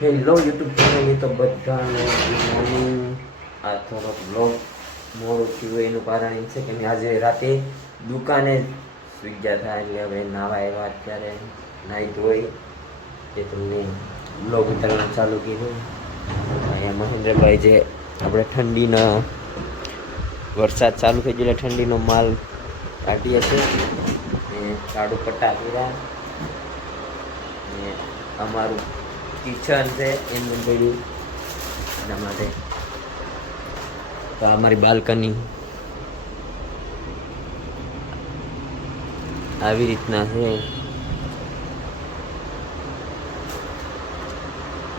Hello YouTube ચેનલની તો બધાને મોર્નિંગ આ થોડોક બ્લોગ મોડું થયું, એનું કારણ એમ છે કે મેં આજે રાતે દુકાને સુઈ ગયા હતા એટલે હવે નાવા આવ્યા અત્યારે. નાહી ધોઈ એ તમને બ્લોગ ઉતારવાનું ચાલુ કર્યું. અહીંયા મહેન્દ્રભાઈ જે આપણે ઠંડીના વરસાદ ચાલુ થઈ ગયો ઠંડીનો માલ કાઢીએ છીએ. કાળું પટ્ટા કર્યા. અમારું કિચન છે બધું એના માટે. તો આ મારી બાલ્કની. આવી રીતના છે.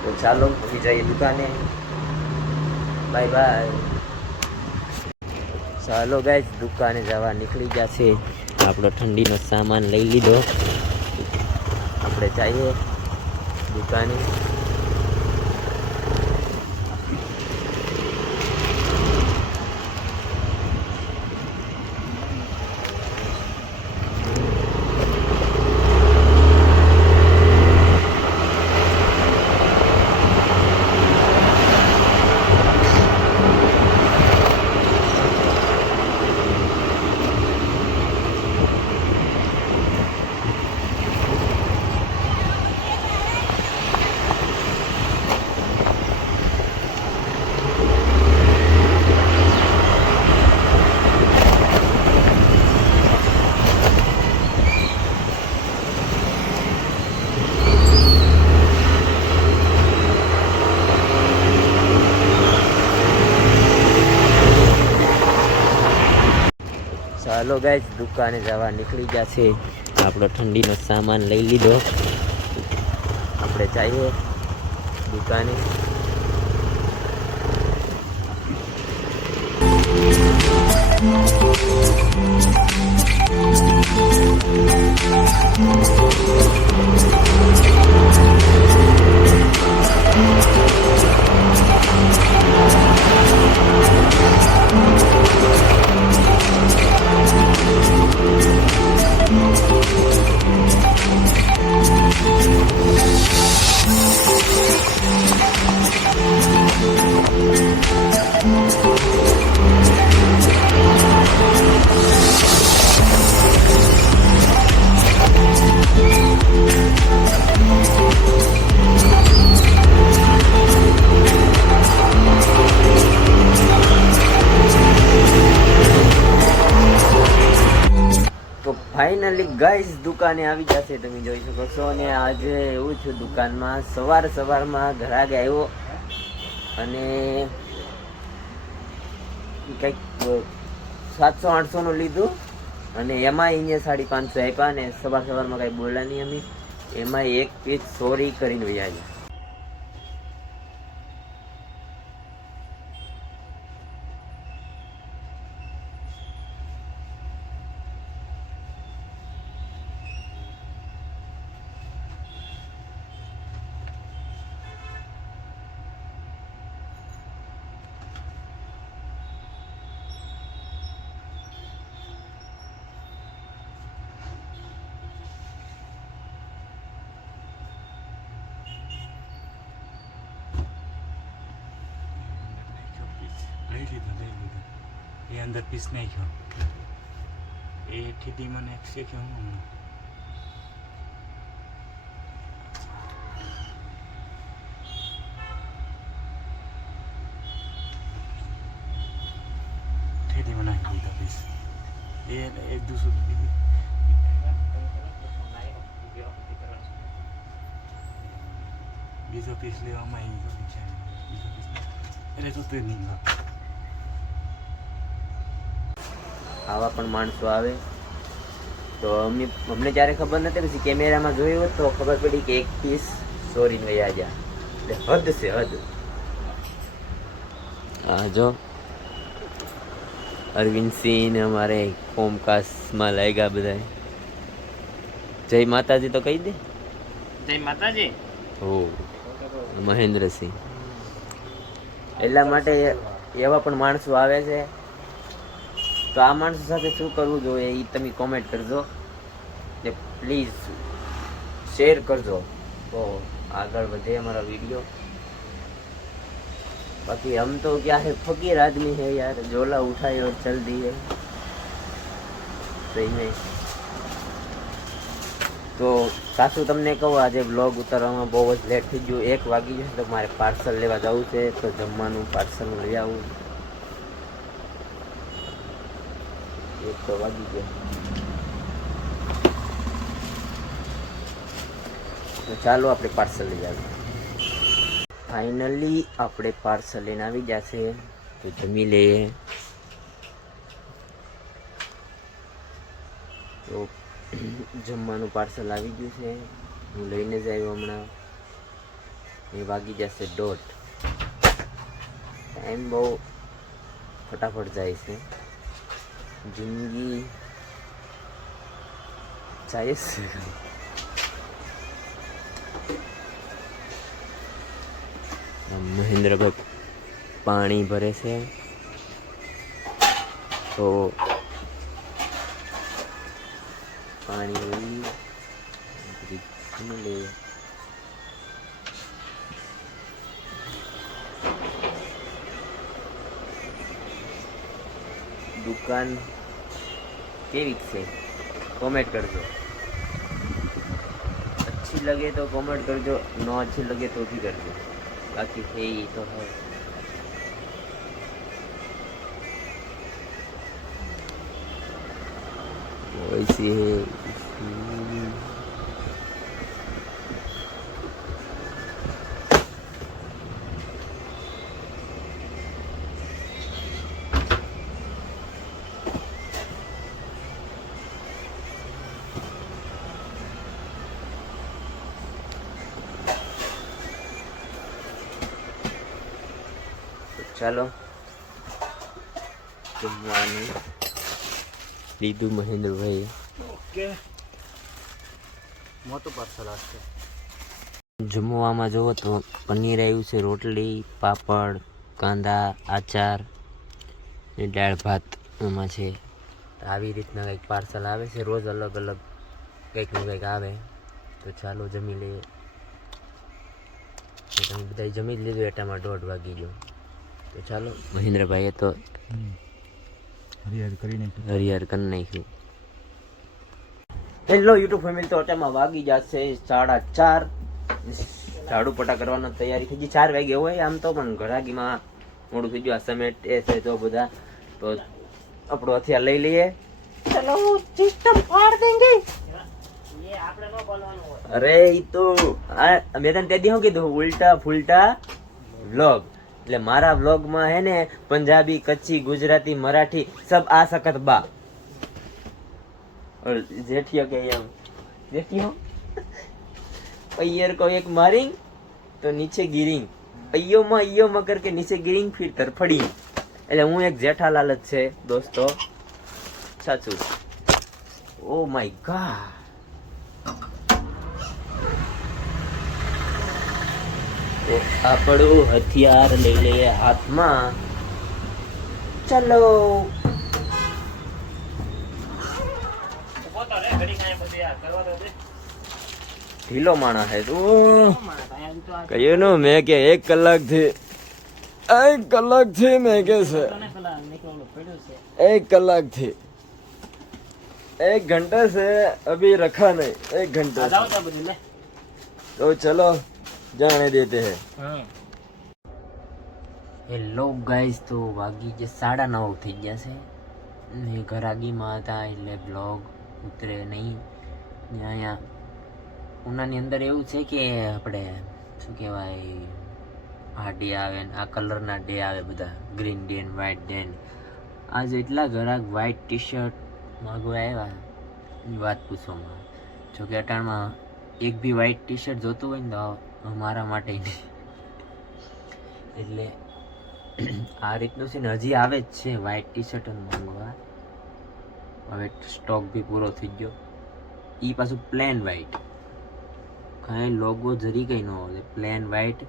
તો ચાલો જઈએ દુકાને. Bye bye. ચાલો ગાઈસ દુકાને જવા નીકળી ગયા છે. આપણો ઠંડીનો સામાન લઈ લીધો. આપણે જઈએ. દુકાને ચાલો ગાઈસ, દુકાને જવા નીકળી ગયા છે. આપણો ઠંડીનો સામાન લઈ લીધો. આપણે જઈએ દુકાને. તો ફાઇનલી ગાઈઝ દુકાને આવી જશે, તમે જોઈ શકો છો. અને આજે એવું છે દુકાનમાં સવાર સવારમાં ઘરાક આવ્યો. અને કંઈક સાતસો આઠસોનું લીધું. અને એમાં અહીંયા સાડી પાંચસો આપ્યા અને સવાર સવારમાં કાંઈ બોલ્યા નહીં અમે. એમાં એક પીસ સોરી કરીને આવ્યા લઈ લીધો લઈ લીધો. એ અંદર પીસ નાખ્યો. એ ઠીટી મને શીખ્યો હું હમણાં. પીસ. એ એક બીજો. પીસ લેવામાં આવી ગયો બીજો પીસ એટલે તે નહીં લાવ આવા પણ માણસો આવે. તો અમને અમને જ્યારે ખબર નથી પછી કેમેરામાં જોયું હોત તો ખબર પડી કે એક પીસ સોરી વયા ગયા એટલે હદ છે હદ. આ જો. અરવિંદસિંહ ને અમારે કોમકાસ્ટમાં લાગ્યા બધા જય માતાજી તો કહી દે. જય માતાજી. હો મહેન્દ્રસિંહ. એટલા માટે એવા પણ માણસો આવે છે. તો આ માણસ સાથે શું કરવું જોઈએ એ તમે કોમેન્ટ કરજો. ને પ્લીઝ શેર કરજો. તો આગળ વધે અમારા વીડિયો બાકી આમ તો ક્યાં હે ફકીર આદમી હે યાર. જોલા ઉઠાયો જલ્દી હે. તો સાસુ તમને કહું, આજે બ્લોગ ઉતારવામાં બહુ જ લેટ થઈ ગયું. એક વાગી ગયું તો મારે પાર્સલ લેવા જવું છે. તો જમવાનું પાર્સલ લઈ આવું. તો વાગી ગયો. ચાલો આપણે પાર્સલ લઈ આવીએ. ફાઇનલી આપણે પાર્સલ લઈને આવી જશે તો જમી લઈએ. તો જમવાનું પાર્સલ આવી ગયું છે. હું લઈને જ આવ્યો હમણાં. એ વાગી જશે દોઢ. ટાઈમ બહુ ફટાફટ જાય છે. જિંદગી જાય છે મહેન્દ્રભાઈ પાણી ભરે છે. તો પાણી લઈ દુકાન કેવી છે કોમેન્ટ કરજો अच्छी लगे तो कमेंट करजो न अच्छी लगे तो भी करजो बाकी है ये तो है वैसे है ચાલો. જમવાનું. લીધું મહેન્દ્રભાઈ ઓકે. મોટું પાર્સલ આવશે જમવામાં જુઓ તો પનીર આવ્યું છે રોટલી પાપડ કાંદા આચાર ને દાળ ભાત એમાં છે. આવી રીતના કંઈક પાર્સલ આવે છે રોજ અલગ અલગ કંઈકનું કંઈક આવે. તો ચાલો જમી લઈએ. તમે બધા જમી જ લીધું એટામાં દોઢ વાગી ગયો. તો ચાલો. મહેન્દ્રભાઈએ તો હરિહર કરી નાખ્યું. હરિહર કરી નાખ્યું. હેલો યુટ્યુબ ફેમિલી તો અત્યારમાં વાગી જશે સાડા ચાર. ઝાડુ પટા કરવાનો તૈયારી થઈ ગઈ. ચાર વાગે હોય આમ તો પણ ઘરાગીમાં મોડું થઈ ગયું. આ સમેટ એ છે તો બધા. તો આપણો હથિયાર લઈ લઈએ. ચલો સિસ્ટમ ફાડ દેંગે. અરે ઈ તો મેં તને તે દી શું કીધું? ઉલટા ફૂલટા વ્લોગ એટલે મારા વ્લોગમાં હે ને પંજાબી કચ્છી ગુજરાતી મરાઠી સબ આ સખત બા. और जेठिया के हम जेठिया पैयर को एक मारिंग तो नीचे गिरिंग પૈયોમાં કરકે નીચે ગીરીંગ ફીર તરફડી એટલે હું એક જેઠાલાલ જ છે દોસ્તો. સાચું. ઓ માય ગાડ તો આપણું હથિયાર લઈ લઈએ હાથમાં. ચલો. ઢીલો માણા હે તું. કહ્યું ને મેં કે એક કલાકથી એક કલાકથી મેં કે છે. એક કલાકથી એક ઘંટા છે અભી રખા નહીં. એક ઘંટા તો ચલો. જાણે દેતે હે હેલો ગાઈઝ તો વાગી જે સાડા નવ થઈ ગયા છે ને ઘરાગીમાં હતા એટલે બ્લોગ ઉતરે નહીં ને અહીંયા ઉનાની અંદર એવું છે કે આપણે શું કહેવાય આ ડે આવે ને આ કલરના ડે આવે બધા ગ્રીન ડે ને વ્હાઇટ ડે ને આજે એટલા ઘરાક વ્હાઇટ ટી શર્ટ માગવા આવ્યા વાત પૂછવામાં જોકે અટાણમાં એક બી વ્હાઇટ ટી શર્ટ જોતું હોય ને તો મારા માટે એટલે આ રીતનું છે ને હજી આવે જ છે વ્હાઇટ ટી શર્ટ માંગવા. હવે સ્ટોક બી પૂરો થઈ ગયો. એ પાછું પ્લેન વ્હાઇટ કાંઈ લોગો જરી કંઈ ન હોય. પ્લેન વ્હાઇટ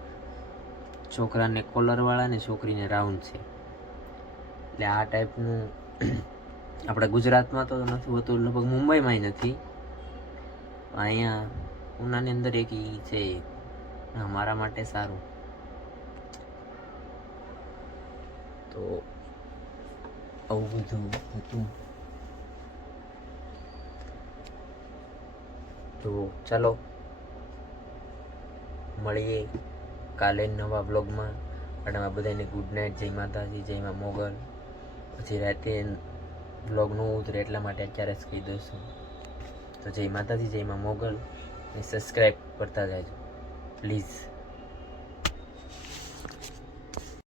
છોકરાને કોલરવાળા ને છોકરીને રાઉન્ડ છે. એટલે આ ટાઈપનું આપણા ગુજરાતમાં તો નથી હોતું, લગભગ મુંબઈમાંય નથી. અહીંયા ઉનાની અંદર એક એ છે. અમારા માટે સારું. તો આવું બધું હતું. તો ચાલો, મળીએ કાલે નવા બ્લોગમાં અને બધાને ગુડ નાઇટ જય માતાજી, જય મા મોગલ. પછી રાતે બ્લોગ ઉતરે એટલા માટે અત્યારે જ કહી દઉં છું. તો જય માતાજી, જય મા મોગલ. ને સબસ્ક્રાઈબ કરતા જાજો. પ્લીઝ